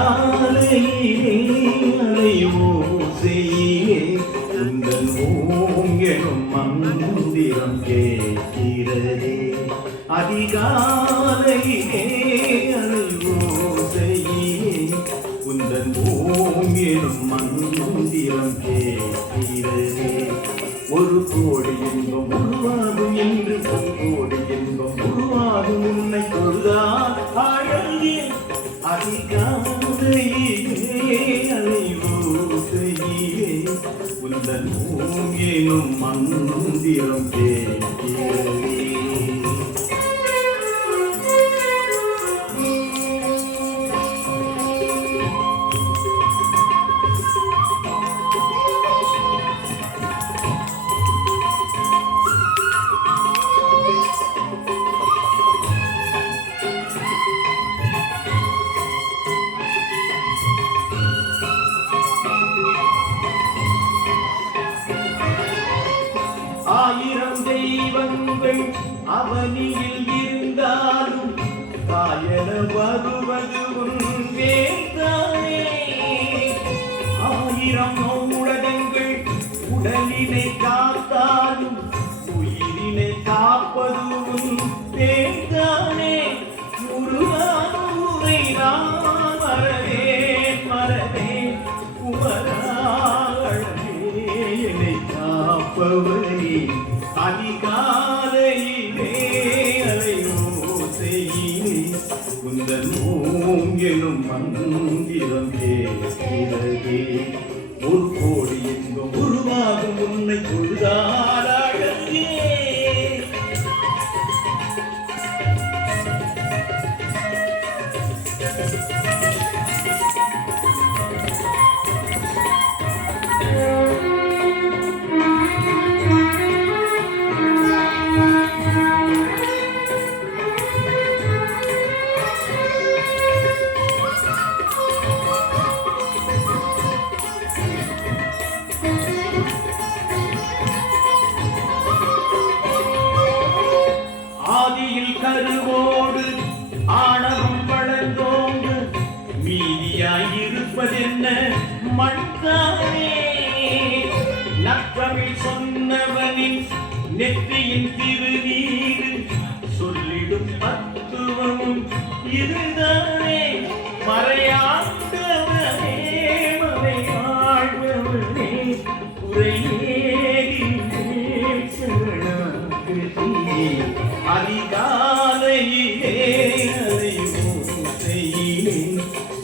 அதிகாலையிலே அலைவோசையிலே உந்தன் ஓங்கெனும் மந்திரம் கேட்கிறதே. அதிகாலையிலே அலைவோசையிலே உந்தன் ஓங்கெனும் மந்திரம் கேட்கிறதே. ஒரு கோடி இன்பம் உருவாகும் என்று ஒரு கோடி இன்பம் உருவாகும் உன்னை தொழுதால் அழகே. அதிகாலையிலே அலைவோசையிலே உந்தன் ஓங்கெனும் மந்திரம் கேட்கிறதே. ஆயிரம் தெய்வங்கள் அவனியில் இருந்தாலும் காயன வருவது உன் வேதானே. ஆயிரம் ஊடகங்கள் உடலினை காத்தாலும் உயிரினை காப்பது உன் வேதானே. முருகானூரை நான் மறவேன் மறவேன் குமராளே என்னை காப்பவனே. அதிகாலையிலே அலைவோசையிலே உந்தன் ஓங்கெனும் மந்திரம் கேட்கிறதே. ஒரு கோடி இன்பம் உருவாகும் உன்னை தொழுதால் அழகே. ஆதியில் கருவோடு ஆணவம் வளர்ந்தோங்கு மீதியாயிருப்பதென்ன மண்தானே. நற்றமிழ் சொன்னவனின் நெற்றியின் திருநீரு சொல்லிடும் தத்துவமும் இதுதானே. மறையாண்டவனே மறையாழ்வனே குறையேறி அதிகாலையிலே அலைவோசையிலே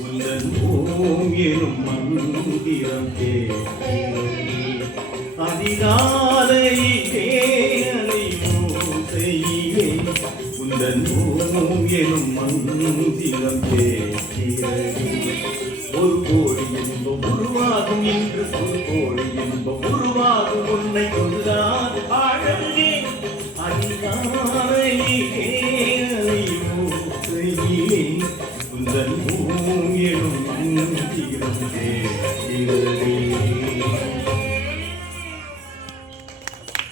உந்தன் ஓங்கெனும் மந்திரம் கேட்கிறதே. அதிகாலையிலே அலைவோசையிலே உந்தன் ஓங்கெனும் மந்திரம் கேட்கிறதே. ஒரு கோடி இன்பம் உருவாகும் என்று ஒரு கோடி இன்பம் உருவாகும் உன்னை தொழுதால் அழகே. அதிகாலையிலே அலைவோசையிலே உந்தன் ஓங்கெனும் மந்திரம் கேட்கிறதே.